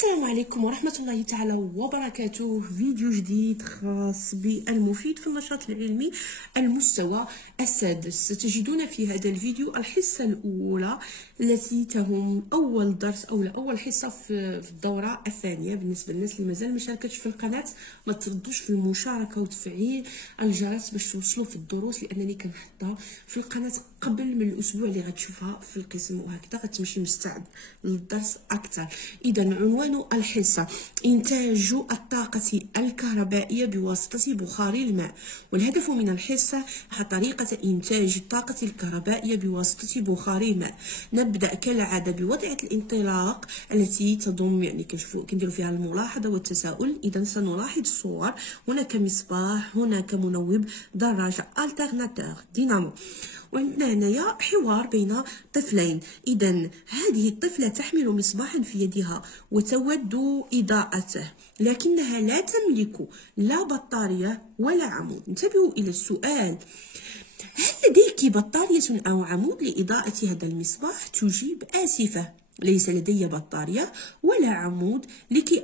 السلام عليكم ورحمة الله تعالى وبركاته. فيديو جديد خاص بالمفيد في النشاط العلمي المستوى السادس. ستجدون في هذا الفيديو الحصة الأولى التي تهم أول درس أو أول حصة في الدورة الثانية. بالنسبة للناس اللي مازال مشاركتش في القناة ما تردوش في المشاركة وتفعيل الجرس باش توصلوا في الدروس، لأنني كنحطها في القناة قبل من الأسبوع اللي غتشوفها في القسم، وهكذا غتمشي مستعد للدرس أكثر. إذا عنوان الحصة إنتاج الطاقة الكهربائية بواسطة بخار الماء، والهدف من الحصة طريقة إنتاج الطاقة الكهربائية بواسطة بخار الماء. نبدأ كالعادة بوضعية الانطلاق التي تضم كنديروا فيها الملاحظة والتساؤل. إذا سنلاحظ الصور. هناك مصباح، هناك منوب، دراجة، الترناتور، دينامو، وعندنا هنايا حوار بين طفلين. إذا هذه الطفلة تحمل مصباحا في يدها وتود إضاءته، لكنها لا تملك لا بطارية ولا عمود. انتبهوا إلى السؤال: هل لديك بطارية أو عمود لإضاءة هذا المصباح؟ تجيب: آسفة، ليس لدي بطارية ولا عمود لكني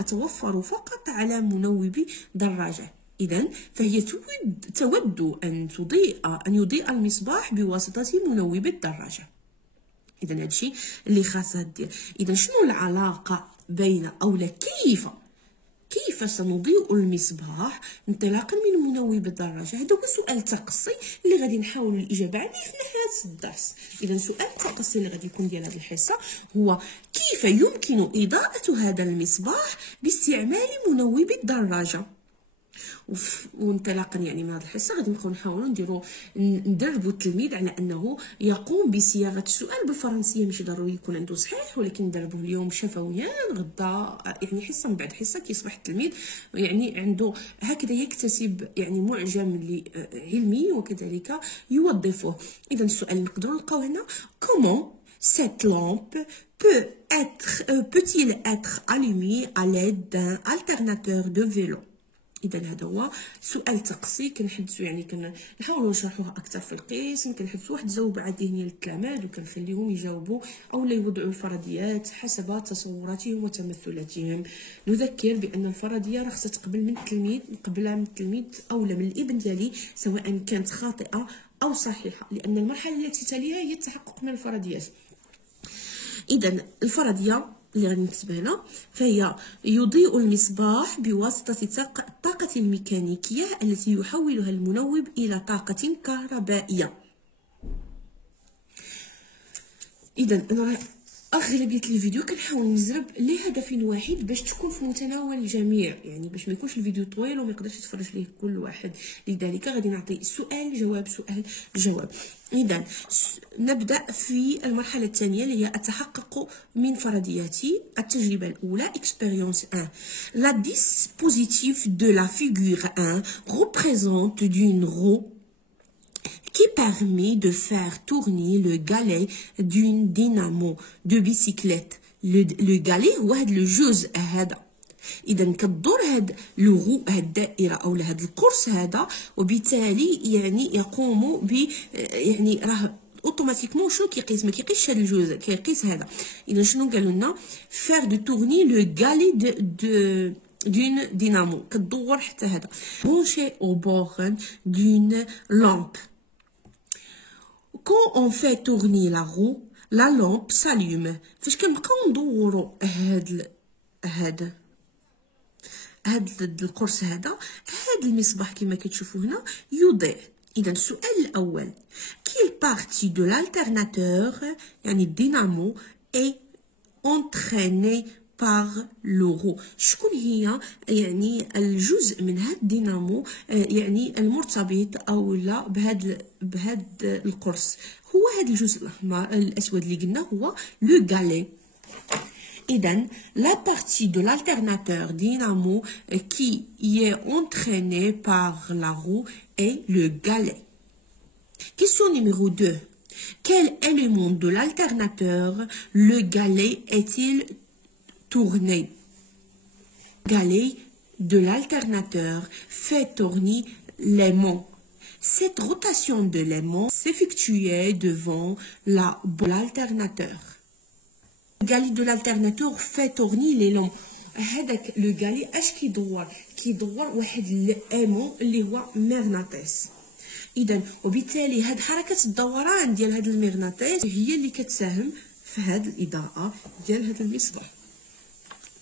أتوفر فقط على منوب دراجة. إذن فهي تود أن يضيء المصباح بواسطة منوب الدراجة. إذن هادشي اللي خاصها دير. إذن شنو العلاقة بين كيف سنضيء المصباح انطلاقا من منوب الدراجة؟ هذا هو سؤال تقصي اللي غادي نحاول الإجابة عليه في نهاية الدرس. إذا سؤال التقصي اللي غادي يكون ديال هذه الحصة هو: كيف يمكن إضاءة هذا المصباح باستعمال منوب الدراجة؟ وانطلاقا من هذه الحصه غادي نبقاو نحاولوا ندربوا التلميذ على انه يقوم بصياغه السؤال بالفرنسيه. ماشي ضروري يكون عنده صحيح، ولكن ندربوه اليوم شفويا، غدا حصه من بعد حصه كيصبح التلميذ عنده هكذا يكتسب معجم علمي وكذلك يوظفه. اذا السؤال نقدروا نلقاو هنا: comment cette lampe peut-il être allumée à l'aide d'un alternateur de vélo؟ إذا هذا هو سؤال تقصي كنحدثوا كنحاولوا نشرحوه أكثر في القسم. كنحدثوا واحد الزوبعة ذهنية للتلاميذ وكنخليهم يجاوبوا أو لا يوضعوا الفرضيات حسب تصوراتهم وتمثلاتهم. نذكر بأن الفرضية راه خصها تقبل من التلميذ أو من الابن ديالي، سواء كانت خاطئة أو صحيحة، لأن المرحلة التي تليها هي التحقق من الفرضيات. إذا الفرضية اللي غادي نكتبها هنا فهي: يضيء المصباح بواسطة الطاقة الميكانيكية التي يحولها المنوب إلى طاقة كهربائية. إذا أنا أغلبية الفيديو كنحاول نزرب لهدف واحد باش تكون في متناول الجميع، باش ما يكونش الفيديو طويل وما يقدرش يتفرج ليه كل واحد. لذلك غادي نعطي سؤال جواب سؤال جواب. إذا نبدأ في المرحلة الثانية اللي هي التحقق من فرضيات التجربة الأولى. expérience 1. La dispositif de la figure 1 représente d'une roue qui permet de faire tourner le galet d'une dynamo de bicyclette. Le galet هو هذا الجزء هذا. إذا كتدور هاد لوغو، هاد الدائرة أو هاد القرص هذا، وبالتالي يقوم ب راه اوتوماتيكمون شنو كيقيس؟ ما كيقيسش هذا الجزء، كيقيس هذا. إذا شنو قالوا لنا؟ faire de tourner le galet d'une dynamo، كتدور حتى هذا. branché au bornes d'une lampe. Quand on fait tourner la roue, la lampe s'allume. فاش كنبقاو ندوروا هاد القرص هذا المصباح كما كتشوفوا هنا يضيء. إذا السؤال الأول: quelle partie de l'alternateur الدينامو est entraînée par le roue؟ شكون هي الجزء من هاد الدينامو المرتبط او لا بهاد القرص؟ هو هاد الجزء الاحمر الاسود اللي قلنا هو لو غالي. إذن la partie de l'alternateur dynamo qui est entraînée par la roue est le galet. Question numéro 2. Quel élément de l'alternateur le galet est-il tourné? Le galet de l'alternateur fait tourner l'aimant. Cette rotation de l'aimant s'effectuait devant l'alternateur. الغالي دو l'alternateur fait tourner les lampes. هذاك لو غالي اش كيدور واحد الامون اللي هو مغناطيس. اذا وبالتالي هاد حركه الدوران ديال هاد المغناطيس هي اللي كتساهم في هاد الاضاءه ديال هاد المصباح.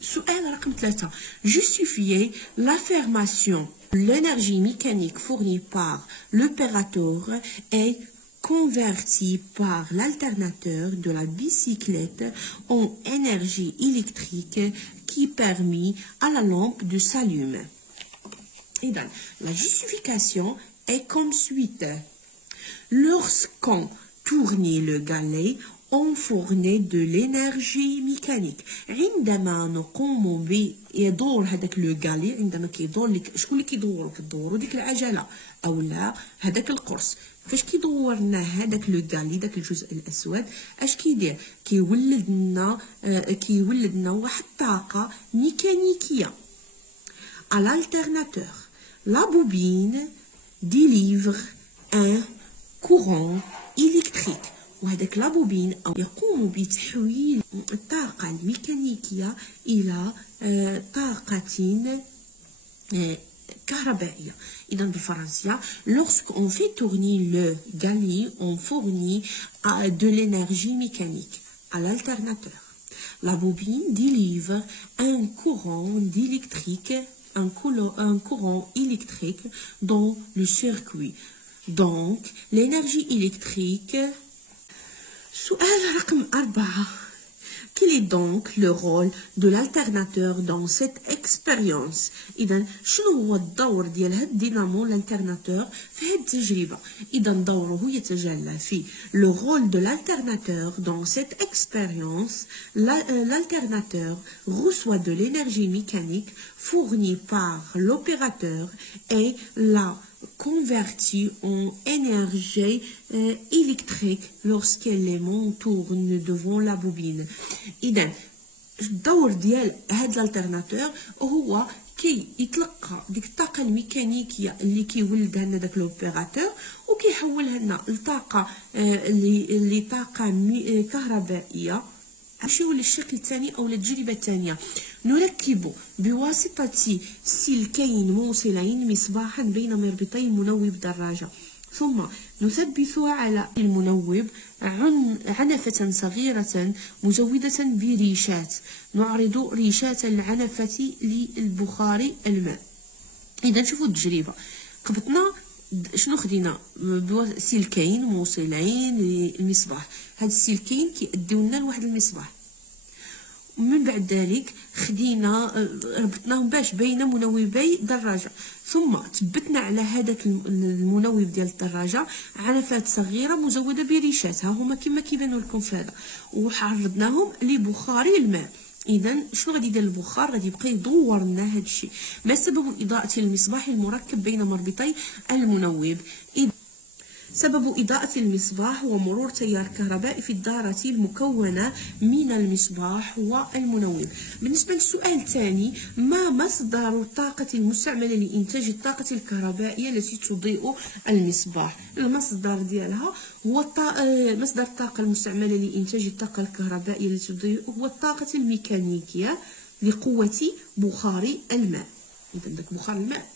سؤال رقم 3. Justifier l'affirmation l'énergie mécanique fournie par l'opérateur est convertie par l'alternateur de la bicyclette en énergie électrique qui permet à la lampe de s'allumer. Et donc, la justification est comme suit. Lorsqu'on tourne le galet, on fournit de l'énergie mécanique. عندما نقوم بيدور هذاك لو غالي، عندما كيدور شكون اللي كيدورو ديك العجله اولا هذاك القرص. فاش كيدور لنا هذاك لو غالي داك الجزء الاسود اش كيدير؟ كيولد لنا واحد الطاقه ميكانيكيه. À l'alternateur, la bobine délivre un courant électrique. وهذاك لابوبين يقوم بتحويل الطاقة الميكانيكية إلى طاقة كهربائية. إذا بالفرنسية lorsqu'on fait tourner le galet on fournit de l'énergie mécanique à l'alternateur. La bobine délivre un courant électrique dans le circuit. Donc l'énergie électrique. سؤال رقم 4. Quel est donc le rôle de l'alternateur dans cette expérience؟ إذا شنو هو الدور ديال هاد الدينامو الالترناتور في هاد التجربة؟ إذا دوره يتجلى في le rôle de l'alternateur dans cette expérience. L'alternateur reçoit de l'énergie mécanique fournie par l'opérateur et la convertie en énergie électrique lorsque l'élément tourne devant la bobine. إذا الدور ديال هاد الالترناتور هو كي يتلقى ديك الطاقه الميكانيكيه اللي كيولدها لنا داك لوبيراتور وكيحولها لنا لطاقه اللي طاقه كهربائيه. نمشيو للشكل الثاني او للتجربه الثانيه. نركب بواسطه سلكين موصلين مصباحا بين مربطي منوب دراجه، ثم نثبت على المنوب عنفة صغيرة مزودة بريشات. نعرض ريشات العنفة للبخار الماء. إذا شوفوا التجربة، قبطنا شنو خدينا؟ سلكين موصلين للمصباح. هاد السلكين كيأديو لنا لواحد المصباح. من بعد ذلك خدينا ربطناهم باش بين منوبي دراجه، ثم ثبتنا على هذاك المنوب ديال الدراجه عنفات صغيره مزوده بريشات، ها هما كما كيبانوا لكم في هذا، وعرضناهم لبخار الماء. اذا شنو غادي يدير البخار؟ غادي يبقى يدور لنا هذا الشيء. ما سبب اضاءه المصباح المركب بين مربطي المنوب؟ سبب إضاءة المصباح هو مرور تيار كهربائي في الدارة المكونة من المصباح والمنوب. بالنسبة للسؤال الثاني، ما مصدر الطاقة المستعملة لإنتاج الطاقة الكهربائية التي تضيء المصباح؟ المصدر ديالها هو مصدر الطاقة المستعملة لإنتاج الطاقة الكهربائية التي تضيء هو الطاقة الميكانيكية لقوة بخار الماء. إذا داك بخار الماء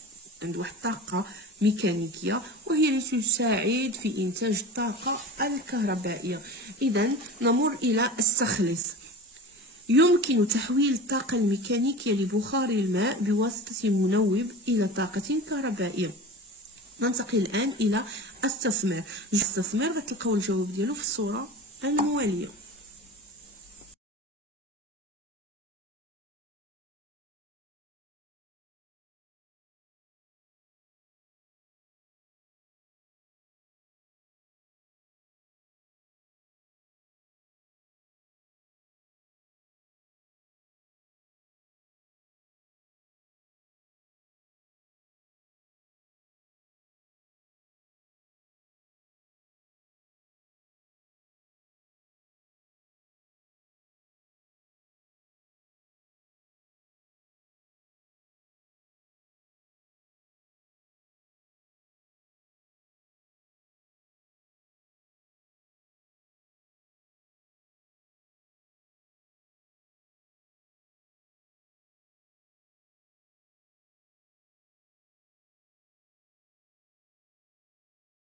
عنده واحد الطاقة ميكانيكية وهي التي تساعد في إنتاج الطاقة الكهربائية. إذا نمر إلى التخليص. يمكن تحويل الطاقة الميكانيكية لبخار الماء بواسطة منوب إلى طاقة كهربائية. ننتقل الآن إلى التسمير. غتلقاو الجواب ديالو في الصورة الموالية.